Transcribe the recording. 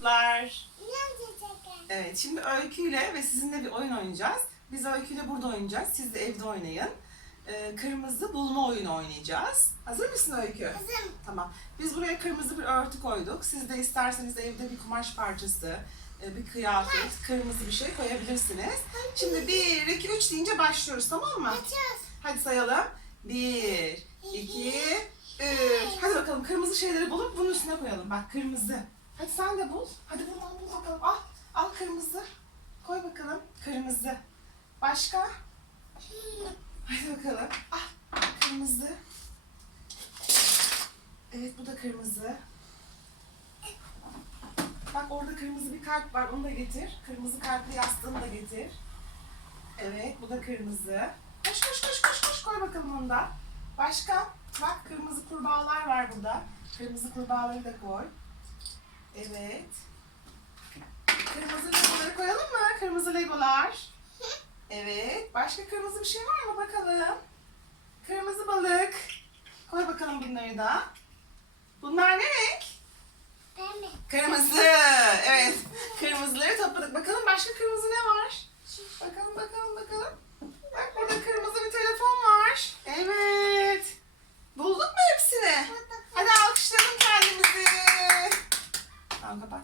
çocuklar. Evet şimdi Öykü'yle ve sizinle bir oyun oynayacağız. Biz Öykü'yle burada oynayacağız. Siz de evde oynayın. Ee, kırmızı bulma oyunu oynayacağız. Hazır mısın Öykü? Tamam. Biz buraya kırmızı bir örtü koyduk. Siz de isterseniz evde bir kumaş parçası, e, bir kıyafet, kırmızı bir şey koyabilirsiniz. Şimdi 1, 2, 3 deyince başlıyoruz tamam mı? Hadi sayalım. 1, 2, 3. Hadi bakalım kırmızı şeyleri bulup bunun üstüne koyalım. Bak kırmızı. Hadi sen de bul. Hadi buradan bul bakalım. Al, al kırmızı. Koy bakalım. Kırmızı. Başka? Hadi bakalım. Ah, kırmızı. Evet bu da kırmızı. Bak orada kırmızı bir kalp var. Onu da getir. Kırmızı kalpli yastığını da getir. Evet bu da kırmızı. Koş koş koş koş koş koy bakalım onu da. Başka? Bak kırmızı kurbağalar var burada. Kırmızı kurbağaları da koy. Evet. Kırmızı legoları koyalım mı? Kırmızı legolar. Evet. Başka kırmızı bir şey var mı? Bakalım. Kırmızı balık. Koy bakalım bunları da. Bunlar ne renk? Kırmızı. Evet. Kırmızıları topladık. Bakalım başka kırmızı ne var? Bakalım bakalım bakalım. Bak burada kırmızı bir telefon var. Evet. Bulduk mu hepsini? Bye-bye.